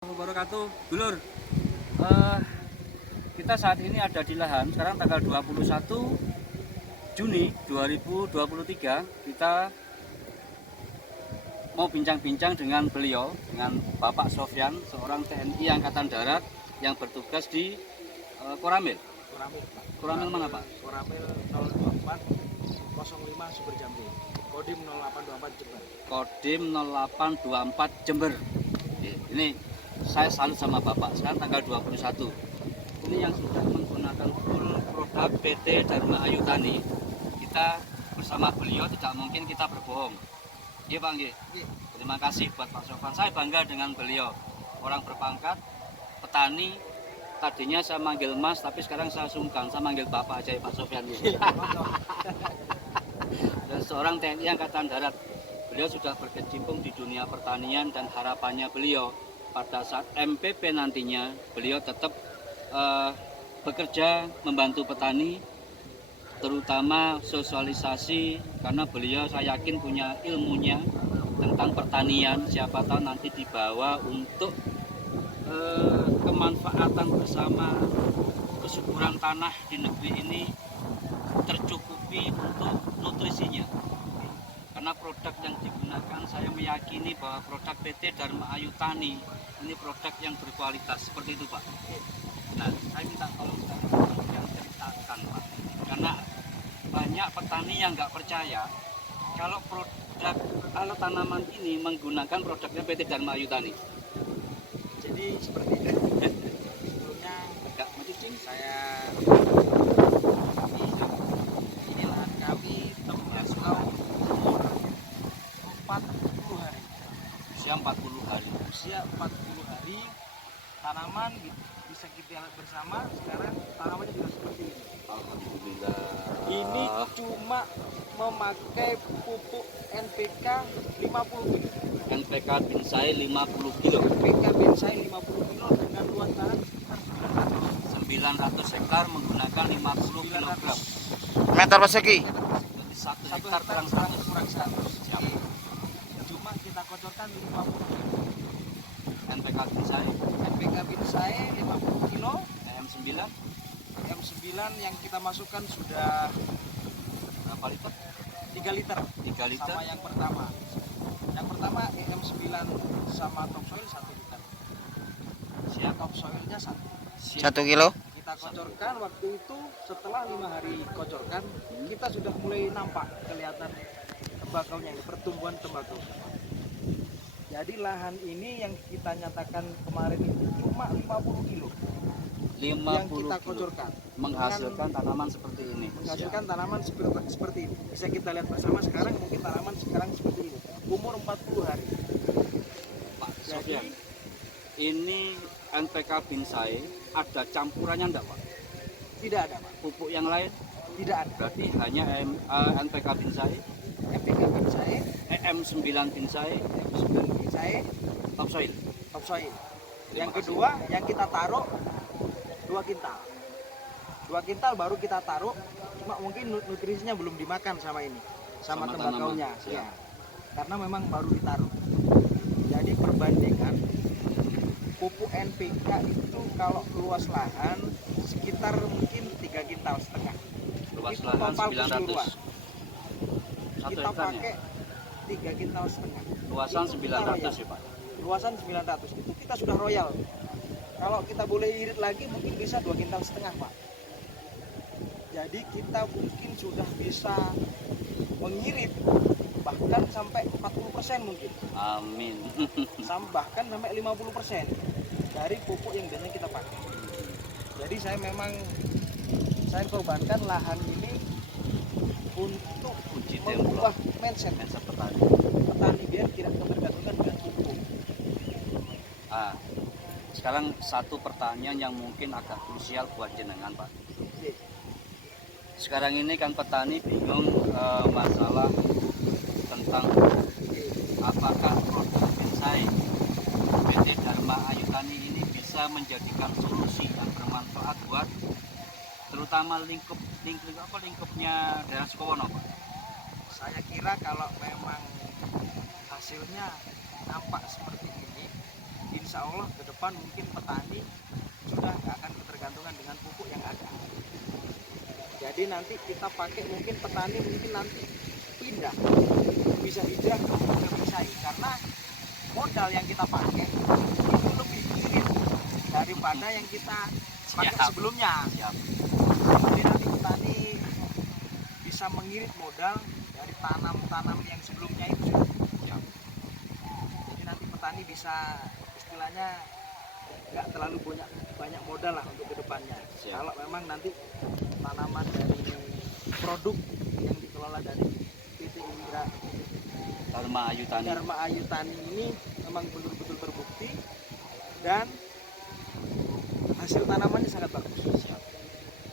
Wabarakatuh, Dulur. Eh, kita saat ini ada di lahan, sekarang tanggal 21 Juni 2023. Kita mau bincang-bincang dengan beliau, dengan Bapak Sofyan, seorang TNI Angkatan Darat yang bertugas di Koramil. Koramil mana, Pak? Koramil 024 05 Super Jambi. Kodim 0824 Jember. Kodim 0824 Jember. Ini saya salut sama Bapak. Sekarang tanggal 21. Ini yang sudah menggunakan full produk PT Dharma Ayu Tani. Kita bersama beliau tidak mungkin kita berbohong. Iya, Pak, nggih. Terima kasih buat Pak Sofyan. Saya bangga dengan beliau. Orang berpangkat, petani. Tadinya saya manggil Mas, tapi sekarang saya sungkan. Saya manggil Bapak aja ya, Pak Sofyan. Dan seorang TNI Angkatan Darat. Beliau sudah berkecimpung di dunia pertanian dan harapannya beliau pada saat MPP nantinya beliau tetap bekerja membantu petani, terutama sosialisasi, karena beliau saya yakin punya ilmunya tentang pertanian. Siapa tahu nanti dibawa untuk kemanfaatan bersama, kesuburan tanah di negeri ini tercukupi untuk nutrisinya. Karena produk yang digunakan saya meyakini bahwa produk PT Dharma Ayu Tani ini produk yang berkualitas, seperti itu, Pak. Nah, saya minta tolong yang ceritakan, Pak, karena banyak petani yang nggak percaya kalau tanaman ini menggunakan produknya PT Dharma Ayu Tani. Jadi seperti itu. Sebelumnya Agak maju, Cing. saya ini lahan kami tembak umur 40 hari. Usia 40 hari. Usia 40 hari. Tanaman bisa kita lihat bersama. Sekarang tanamannya sudah seperti ini. Alhamdulillah. Ini cuma memakai pupuk NPK 50 kg. NPK Binsai 50 kilo. NPK Bensai 50 kg dengan luas lahan 900 hektar menggunakan 50 kg. Meter persegi. Berarti 1 1 hektar kurang 100. kurang 100. Siap. Cuma kita kocorkan 50 kg. NPK Binsai NPK Bensai 50 kg. M9 M9 yang kita masukkan sudah berapa liter? 3 liter. 3 liter. Sama yang pertama. Yang pertama M9 sama topsoil 1 liter. Siap. Topsoilnya 1. Siap. 1 kilo. Kita kocorkan waktu itu setelah 5 hari kocorkan kita sudah mulai nampak kelihatan tembakaunya ini, pertumbuhan tembakau. Jadi lahan ini yang kita nyatakan kemarin itu cuma 50 kilo 50 yang kita kilo. kocorkan Menghasilkan tanaman seperti ini. menghasilkan tanaman seperti ini. Bisa kita lihat bersama sekarang, mungkin tanaman sekarang seperti ini umur 40 hari. Pak Sofyan, ini NPK Binsai ada campurannya enggak, Pak? Tidak ada, Pak. Pupuk yang lain? Tidak ada. Berarti hanya NPK Binsai, NPK Bensai, M9 Binsai, M9 Bensai, topsoil. topsoil. Terima Yang kasih. kedua yang kita taruh 2 kintal. 2 kintal baru kita taruh, cuma mungkin nutrisinya belum dimakan sama ini, sama tembakaunya. tanaman. Ya. Karena memang baru ditaruh. Jadi perbandingan pupuk NPK itu kalau luas lahan sekitar mungkin 3 kintal setengah. Luas Itu lahan total 900. keseluruhan. 1 Kita hektarnya. pakai 3 kintal setengah. Luasan Itu kita 900 royal. ya, Pak. Luasan 900 itu kita sudah royal. Kalau kita boleh irit lagi mungkin bisa 2 kintal setengah, Pak. Jadi kita mungkin sudah bisa mengirit bahkan sampai 40% mungkin. Amin. Bahkan sampai 50% dari pupuk yang biasanya kita pakai. Jadi saya korbankan lahan ini untuk Uji mengubah mindset mindset petani. petani biar tidak ketergantungan dengan pupuk. Ah, sekarang satu pertanyaan yang mungkin agak krusial buat jenengan, Pak. Oke. Sekarang ini kan petani bingung masalah tentang apakah produk Binsai PT Dharma Ayu Tani ini bisa menjadikan solusi yang bermanfaat buat terutama lingkupnya daerah Sukowono, Pak. Saya kira kalau memang hasilnya nampak seperti ini, insya insya Allah ke depan mungkin petani sudah nggak akan ketergantungan dengan pupuk yang ada. Jadi nanti kita pakai, mungkin petani mungkin nanti pindah, bisa hijrah ke Bensai, karena modal yang kita pakai itu lebih irit daripada yang kita pakai Siap. sebelumnya. Siap. Jadi nanti petani bisa mengirit modal dari tanam yang sebelumnya itu. Siap. Jadi nanti petani bisa istilahnya nggak terlalu banyak modal lah untuk kedepannya. Siap. Kalau memang nanti tanaman dari produk yang dikelola dari PT Indra Dharma Ayu Tani. Dharma Ayu Tani ini memang betul-betul terbukti dan hasil tanamannya sangat bagus. Siap.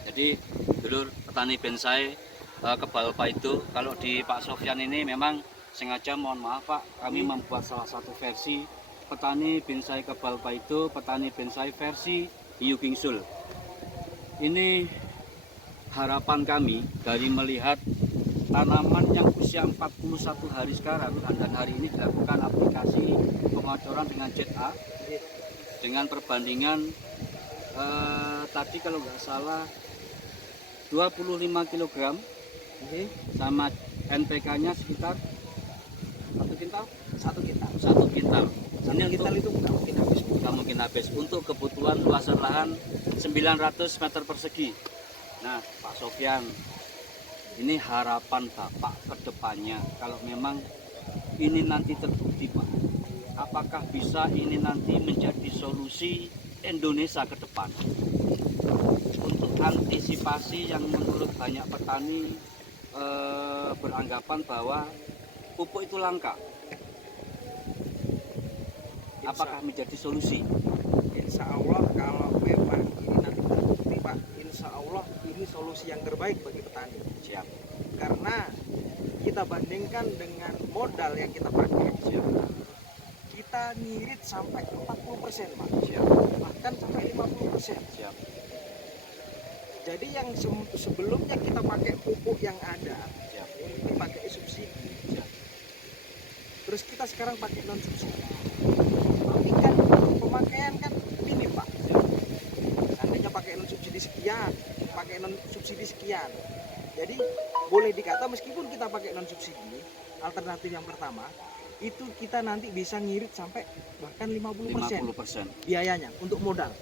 Jadi dulur petani bonsai kebal paido, kalau di Pak Sofyan ini memang sengaja, mohon maaf Pak, kami membuat salah satu versi petani bonsai kebal paido, petani bonsai versi hiu gingsul. Ini harapan kami dari melihat tanaman yang usia 41 hari sekarang, dan hari ini dilakukan aplikasi pengocoran dengan Jet A dengan perbandingan tadi kalau nggak salah 25 kg sama NPK-nya sekitar 1 kintal. 1 kintal. 1 kintal. Ini Kintal untuk itu nggak mungkin habis. nggak mungkin habis untuk kebutuhan luasan lahan 900 meter persegi. Nah, Pak Sofyan, ini harapan Bapak ke depannya, kalau memang ini nanti terbukti Pak, apakah bisa ini nanti menjadi solusi Indonesia ke depan untuk antisipasi yang menurut banyak petani beranggapan bahwa pupuk itu langka, apakah menjadi solusi? Insya Allah kalau memang ini nanti terbukti Pak, insya Allah ini solusi yang terbaik bagi petani. Siap. Karena kita bandingkan dengan modal yang kita pakai, Siap. kita ngirit sampai 40% Pak, Siap. bahkan sampai 50%. Siap. Jadi yang sebelumnya kita pakai pupuk yang ada, Siap. ini pakai subsidi. Siap. Terus kita sekarang pakai non subsidi. Berarti kan pemakaian kan minim Pak. Seandainya pakai non subsidi sekian, pakai non subsidi sekian. Jadi boleh dikata meskipun kita pakai non subsidi, alternatif yang pertama itu kita nanti bisa ngirit sampai bahkan 50% 50%. biayanya untuk modal.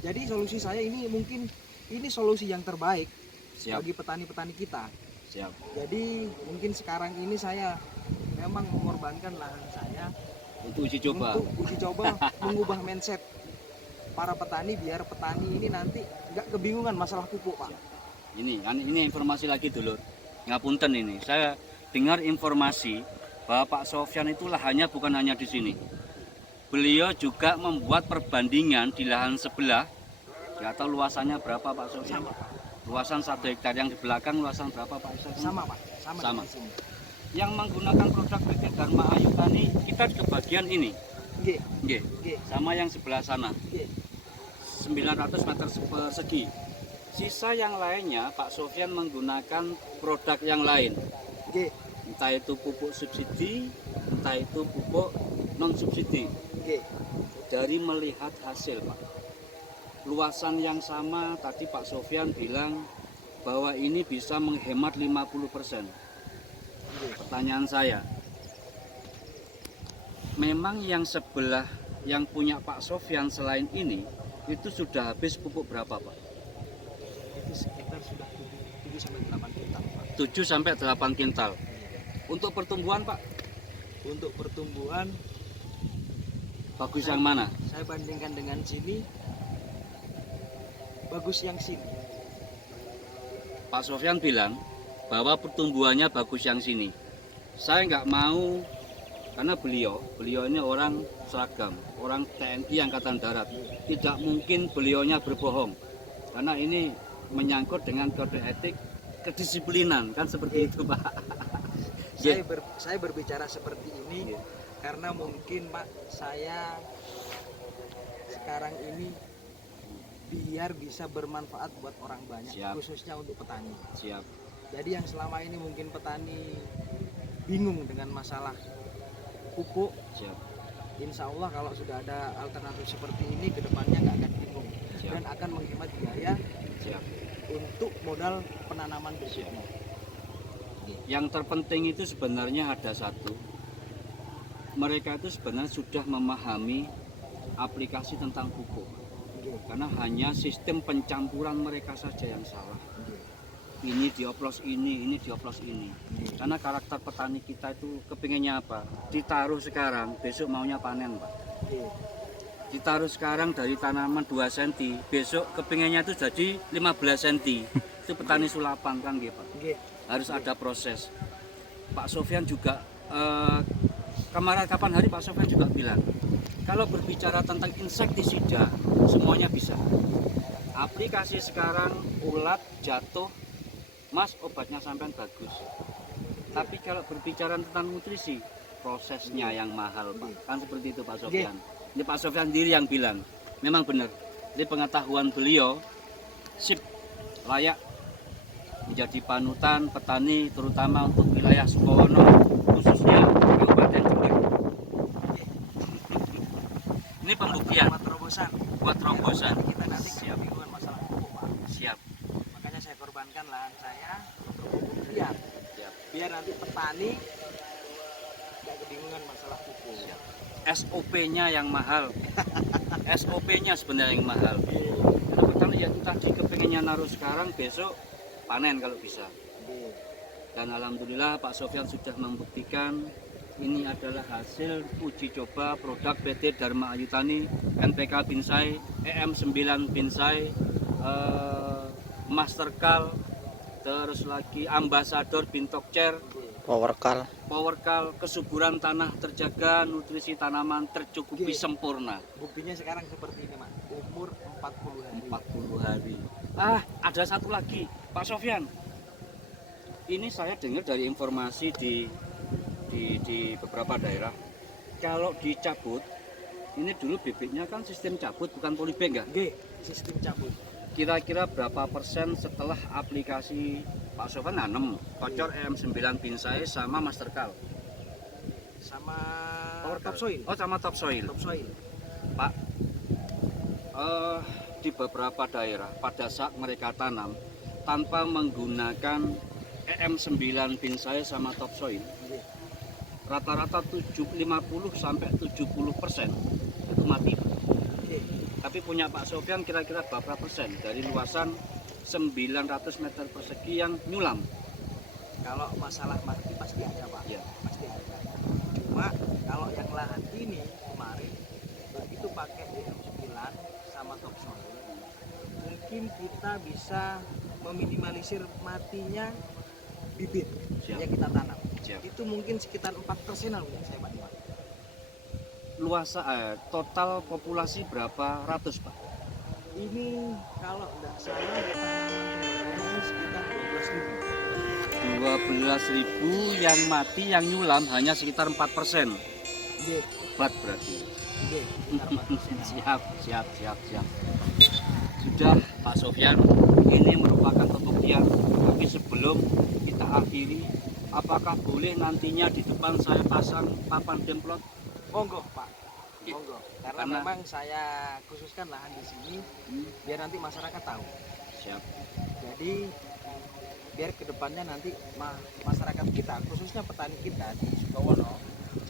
Jadi solusi saya ini mungkin ini solusi yang terbaik Siap. bagi petani-petani kita. Siap. Jadi mungkin sekarang ini saya memang mengorbankan lahan saya Untuk uji coba. untuk uji coba mengubah mindset para petani, biar petani ini nanti nggak kebingungan masalah pupuk Pak. Ini informasi lagi dulu. Ngapunten ini. Saya dengar informasi bahwa Pak Sofyan itu lahannya bukan hanya di sini. Beliau juga membuat perbandingan di lahan sebelah. Nggak tahu luasannya berapa Pak Sofyan? Sama Pak. Luasan 1 hektar, yang di belakang luasan berapa Pak Sofyan? Sama Pak, sama. Sama. Di sini. Yang menggunakan produk PT Dharma Ayu Tani, kita ke bagian ini. Nggih, Nggih. nggih, Sama yang sebelah sana. nggih. 900 meter persegi. Sisa yang lainnya Pak Sofyan menggunakan produk yang lain. Nggih, Entah itu pupuk subsidi, entah itu pupuk non subsidi. nggih. Dari melihat hasil Pak, luasan yang sama tadi Pak Sofyan bilang bahwa ini bisa menghemat 50%. Nggih. Pertanyaan saya, memang yang sebelah yang punya Pak Sofyan selain ini itu sudah habis pupuk berapa Pak? Itu sekitar sudah 7 sampai 8 kintal Pak. 7 sampai 8 kintal. Untuk pertumbuhan Pak, Untuk pertumbuhan bagus yang mana? saya bandingkan dengan sini, bagus yang sini. Pak Sofyan bilang bahwa pertumbuhannya bagus yang sini. Saya nggak mau, karena beliau ini orang seragam, orang TNI Angkatan Darat. Tidak mungkin beliaunya berbohong, karena ini menyangkut dengan kode etik kedisiplinan, kan seperti itu Pak. Saya berbicara seperti ini Iya. karena mungkin Pak, saya sekarang ini biar bisa bermanfaat buat orang banyak. Siap. Khususnya untuk petani. Siap. Jadi yang selama ini mungkin petani bingung dengan masalah pupuk, Siap. Insya Allah kalau sudah ada alternatif seperti ini ke depannya nggak akan bingung dan akan menghemat biaya Siap. untuk modal penanaman berikutnya. Yang terpenting itu sebenarnya ada satu. Mereka itu sebenarnya sudah memahami aplikasi tentang pupuk. Karena hanya sistem pencampuran mereka saja yang salah. Ini dioplos ini dioplos ini. Karena karakter petani kita itu kepinginnya apa? Ditaruh sekarang, besok maunya panen, Pak. Ditaruh sekarang dari tanaman 2 cm, besok kepinginnya itu jadi 15 cm. Itu petani sulapan kan gitu, Pak. Harus ada proses. Pak Sofyan juga kemarin kapan hari Pak Sofyan juga bilang, kalau berbicara tentang insektisida semuanya bisa. Aplikasi sekarang ulat jatuh, Mas, obatnya sampean bagus. Tapi kalau berbicara tentang nutrisi, prosesnya yang mahal, Pak. Kan seperti itu Pak Sofyan. Ini Pak Sofyan sendiri yang bilang, memang benar. Ini pengetahuan beliau sip, layak menjadi panutan petani terutama untuk wilayah Sukowono, khususnya Kabupaten Jember. Ini pembuktian buat terobosan. Kita nanti kebingungan masalah pupuk, Pak. Siap. Makanya saya korbankan lahan saya untuk pembuktian. Biar nanti petani nggak kebingungan masalah pupuk. SOP-nya yang mahal. SOP-nya sebenarnya yang mahal. Karena petani yang tadi kepengennya naruh sekarang, besok panen kalau bisa. Dan alhamdulillah Pak Sofyan sudah membuktikan ini adalah hasil uji coba produk PT Dharma Ayu Tani, NPK Binsai, EM9 Binsai, Masterkal, terus lagi Ambassador Bintokcer, Powerkal, kesuburan tanah terjaga, nutrisi tanaman tercukupi sempurna. Buktinya sekarang seperti ini, Mak. Umur 40 hari. 40 hari. Ada satu lagi, Pak Sofyan. Ini saya dengar dari informasi di beberapa daerah. Kalau dicabut, ini dulu bibitnya kan sistem cabut bukan polybag enggak? Sistem cabut. Kira-kira berapa persen setelah aplikasi Pak Sofyan nanem kocor EM9 Binsai sama Masterkal? Sama topsoil. Oh, sama topsoil. Pak, di beberapa daerah pada saat mereka tanam tanpa menggunakan EM9 Binsai sama topsoil, rata-rata 50 sampai 70% itu mati. Tapi punya Pak Sofyan kira-kira berapa persen dari luasan 900 meter persegi yang nyulam? Kalau masalah mati pasti ada, Pak. Ya. Pasti ada. Cuma kalau yang lahan ini kemarin begitu pakai EM9 sama topsoil, mungkin kita bisa meminimalisir matinya bibit yang kita tanam. Itu mungkin sekitar 4%-an saya Pak. Luas total populasi berapa ratus, Pak? Ini kalau enggak salah ini sekitar 12.000 yang mati yang nyulam hanya sekitar 4%. Berat berarti. Siap. Sudah Pak Sofyan, ini merupakan pembuktian. Tapi sebelum kita akhiri, apakah boleh nantinya di depan saya pasang papan demplot? Monggo, Pak. Monggo. Karena memang saya khususkan lahan di sini biar nanti masyarakat tahu. Siap. Jadi biar kedepannya nanti masyarakat kita, khususnya petani kita di Sukowono,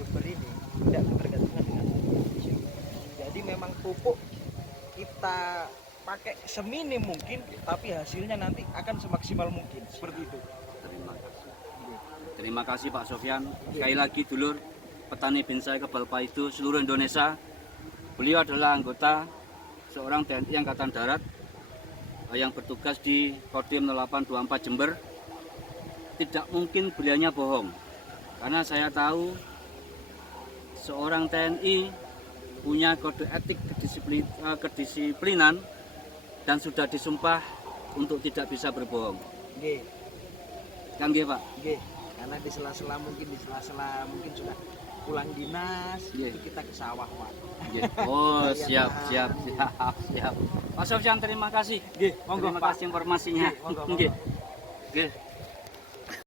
Jember ini tidak ketergantungan dengan pupuk. Jadi memang pupuk kita pakai seminim mungkin, tapi hasilnya nanti akan semaksimal mungkin. Seperti itu. Terima kasih Pak Sofyan. Sekali lagi dulur petani Binsai Kebalpa itu seluruh Indonesia. Beliau adalah anggota seorang TNI Angkatan Darat yang bertugas di Kodim 0824 Jember. Tidak mungkin beliaunya bohong, karena saya tahu seorang TNI punya kode etik kedisiplinan dan sudah disumpah untuk tidak bisa berbohong. Kan nggih, Pak? Karena di sela-sela mungkin sudah pulang dinas, itu kita ke sawah, Pak. Oh, siap. Pak Sofyan, terima kasih. Terima kasih informasinya. Monggo.